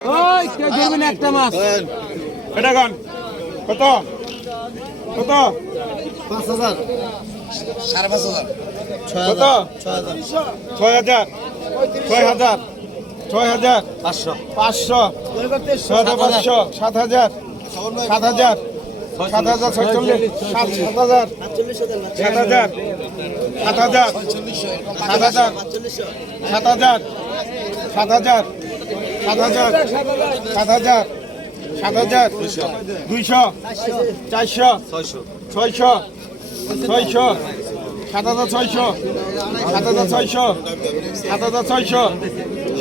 ওই কে ধরবেন একটা মাছ? এটা গান কত? কত? পাঁচ হাজার। সাড়ে পাঁচ হাজার। ছয় কত? হাজার ছয় হাজার। ছয় হাজার ছয় হাজার পাঁচশো। পাঁচশো ছয় পাঁচশো সাত হাজার সাত হাজার সাত হাজার ছয়চল্লিশ সাত সাত হাজার সাত হাজার সাত হাজার সাত হাজার সাত হাজার সাত হাজার সাত হাজার সাত হাজার সাত হাজার দুইশো চারশো ছয়শো ছয়শো সাত হাজার ছয়শো সাত হাজার ছয়শো সাত হাজার ছয়শো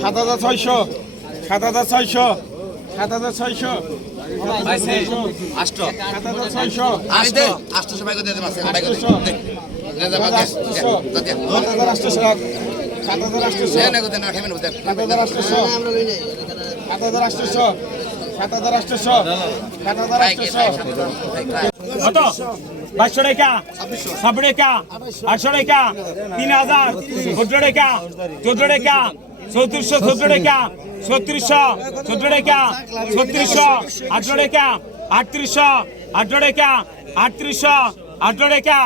সাত হাজার ছয়শো সাত হাজার ছয়শো সাত হাজার ছয়শো সাত হাজার আটশো সাত হাজার আটশো সাত হাজার আটশো সাত হাজার আটশোশো সাত হাজার আটশোশো কত বাইশশো টাকা ছাব্বিশশো টাকা আটশো টাকা তিন হাজার চোদ্দ টাকা চোদ্দ টাকা চৌত্রিশশো চোদ্দ টাকা ছত্রিশশো চোদ্দ টাকা ছত্রিশশো আঠারো টাকা আটত্রিশশো আঠারো টাকা আটত্রিশশো আঠারো টাকা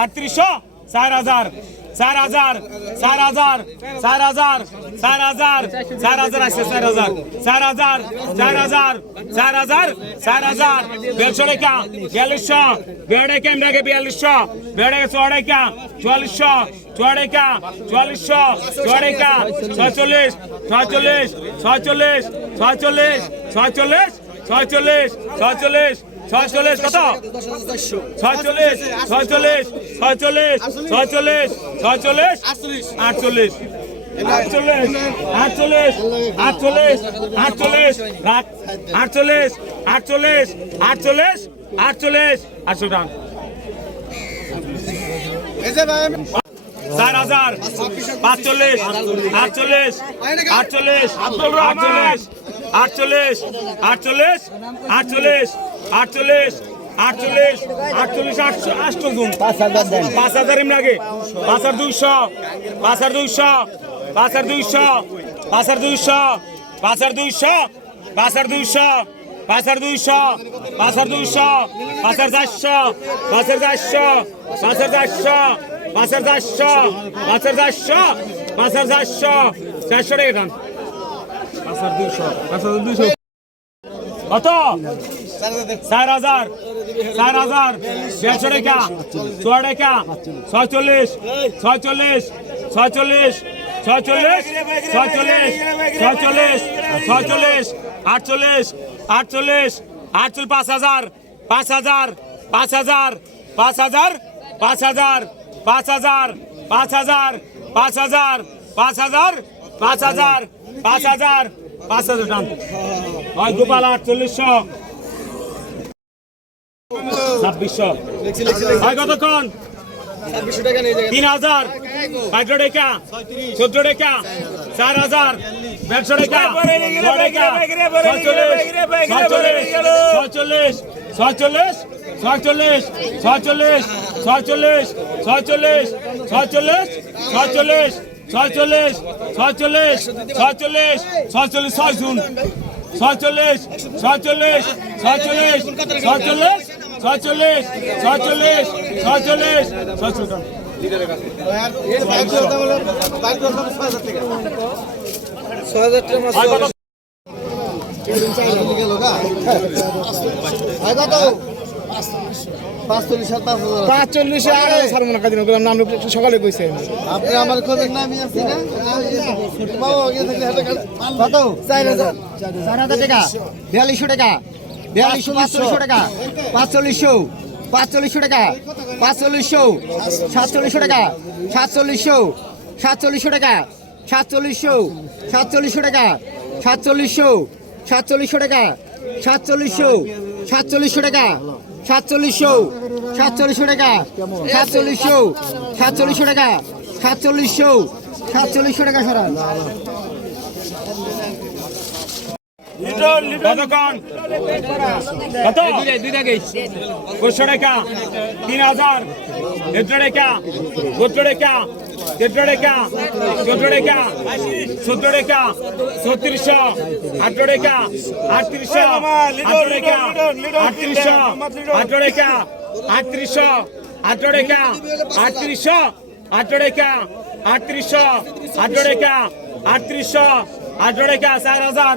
আটত্রিশশো, চার হাজার। চার হাজার চার হাজার চার হাজার চার হাজার চার হাজার আছে চার হাজার। চার হাজার চার হাজার চার হাজার চার হাজার। দেড়শো টাকা, বিয়াল্লিশশো বেড়েকে এমরাকে বিয়াল্লিশশো? বেড়েকে চড়াইকা চুয়াল্লিশশো চুয়াড়াইকা চুয়াল্লিশশো চুয়াড়াইকা ছয়চল্লিশ ছয়চল্লিশ ছয়চল্লিশ ছয়চল্লিশ ছয়চল্লিশ ছয়চল্লিশ ছয়চল্লিশ ছয়চল্লিশ কত ছয়চল্লিশ ছয়চল্লিশ ছয়চল্লিশ ছয়চল্লিশ ছয়চল্লিশ আটচল্লিশ আটচল্লিশ আটচল্লিশ আটচল্লিশ আটচল্লিশ আটচল্লিশ আটচল্লিশ আটচল্লিশ আটচল্লিশ আটশো টাকা চার হাজার পাঁচচল্লিশ আটচল্লিশ আটচল্লিশ আটচল্লিশ আটচল্লিশ আটচল্লিশ আটচল্লিশ আটচল্লিশ আটচল্লিশ আটচল্লিশ আটশো আটশো গুণ পাঁচ হাজার এম লাগে পাঁচ হাজার দুইশো পাঁচ হাজার দুইশো পাঁচ হাজার দুইশো পাঁচ হাজার দুইশো পাঁচ হাজার দুইশো পাঁচ হাজার দুইশো পাঁচ হাজার দুইশো পাঁচ হাজার দুইশো পাঁচ হাজার চারশো পাঁচ হাজার চারশো পাঁচ হাজার চারশো পাঁচ হাজার চারশো পাঁচ হাজার চারশো পাঁচ হাজার চারশো চারশো টাকা কত চার হাজার চার হাজার দেড়শো টাকা ছয় টাকা ছয়চল্লিশ ছয়চল্লিশ ছয়চল্লিশ ছয়চল্লিশ ছয়চল্লিশ ছয়চল্লিশ ছয়চল্লিশ আটচল্লিশ আটচল্লিশ আটচল্লিশ পাঁচ হাজার পাঁচ হাজার পাঁচ হাজার পাঁচ হাজার পাঁচ হাজার পাঁচ হাজার পাঁচ হাজার পাঁচ হাজার পাঁচ হাজার পাঁচ হাজার পাঁচ হাজার পাঁচ হাজার টান হয় গোপাল আটচল্লিশশো ছাব্বিশশো হয় কতক্ষণ তিন হাজার পনেরো টাকা চোদ্দ টাকা চার হাজার দেড়শো টাকা ছয় টাকা ছয়চল্লিশ ছয়চল্লিশ ছয়চল্লিশ ছয়চল্লিশ ছয়চল্লিশ ছয়চল্লিশ ছয়চল্লিশ ছয়চল্লিশ ছয়চল্লিশ ছয়চল্লিশ ছয়চল্লিশ ছয় শুন ছয়চল্লিশ ছয়চল্লিশ ছয়চল্লিশ ছয়চল্লিশ ছয়চল্লিশ ছয়চল্লিশ ছয়চল্লিশ ছয়চল্লিশ ছয় হাজার টাকা হয় হয় পাঁচচল্লিশ আর পাঁচ হাজার পাঁচচল্লিশে আর সার মনে কাদিন নাম সকালে কইছে। আপনি আমার খোঁজের নামই আছি না? বাবা গিয়ে থাকলে হাতে কাট- কত? চার হাজার। চার হাজার টাকা। বিয়াল্লিশশো টাকা। বিয়াল্লিশশো পাঁচচল্লিশশো টাকা। পাঁচচল্লিশশো পাঁচচল্লিশশো টাকা। পাঁচচল্লিশশো সাতচল্লিশশো টাকা। সাতচল্লিশশো সাতচল্লিশশো টাকা। সাতচল্লিশশো সাতচল্লিশশো টাকা। সাতচল্লিশশো সাতচল্লিশশো টাকা। সাতচল্লিশশো সাতচল্লিশশো টাকা। সাতচল্লিশশো সাতচল্লিশশো টাকা। সাতচল্লিশশো সাতচল্লিশশো টাকা সাতচল্লিশশো সাতচল্লিশশো টাকা সরান। কতক্ষণ কত? পঁচিশশো টাকা তিন হাজার। দেড়শো টাকা চোদ্দ টাকা। তেরো টাকা চোদ্দ টাকা চোদ্দ টাকা ছত্রিশশো আঠারো টাকা আটত্রিশশো আঠারো টাকা আটত্রিশশো আঠারো টাকা আটত্রিশশো আঠারো টাকা আটত্রিশশো আঠারো টাকা আটত্রিশশো আঠারো টাকা আটত্রিশশো আঠারো টাকা চার হাজার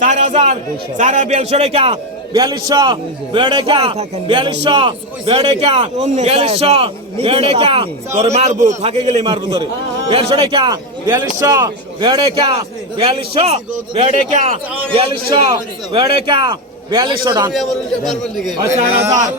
চার হাজার চার বিয়াল্লিশশো টাকা বিয়াল্লিশশো বেড়েকা বিয়াল্লিশশো বেড়েকা বিয়াল্লিশশো বেড়েকা তোর মারবো ফাঁকে গেলে মারবো তোরে। বিয়াল্লিশশো টাকা বিয়াল্লিশশো বেড়েকা বিয়াল্লিশশো বেড়েকা বিয়াল্লিশশো বেড়েকা বিয়াল্লিশশো নাকি চার হাজার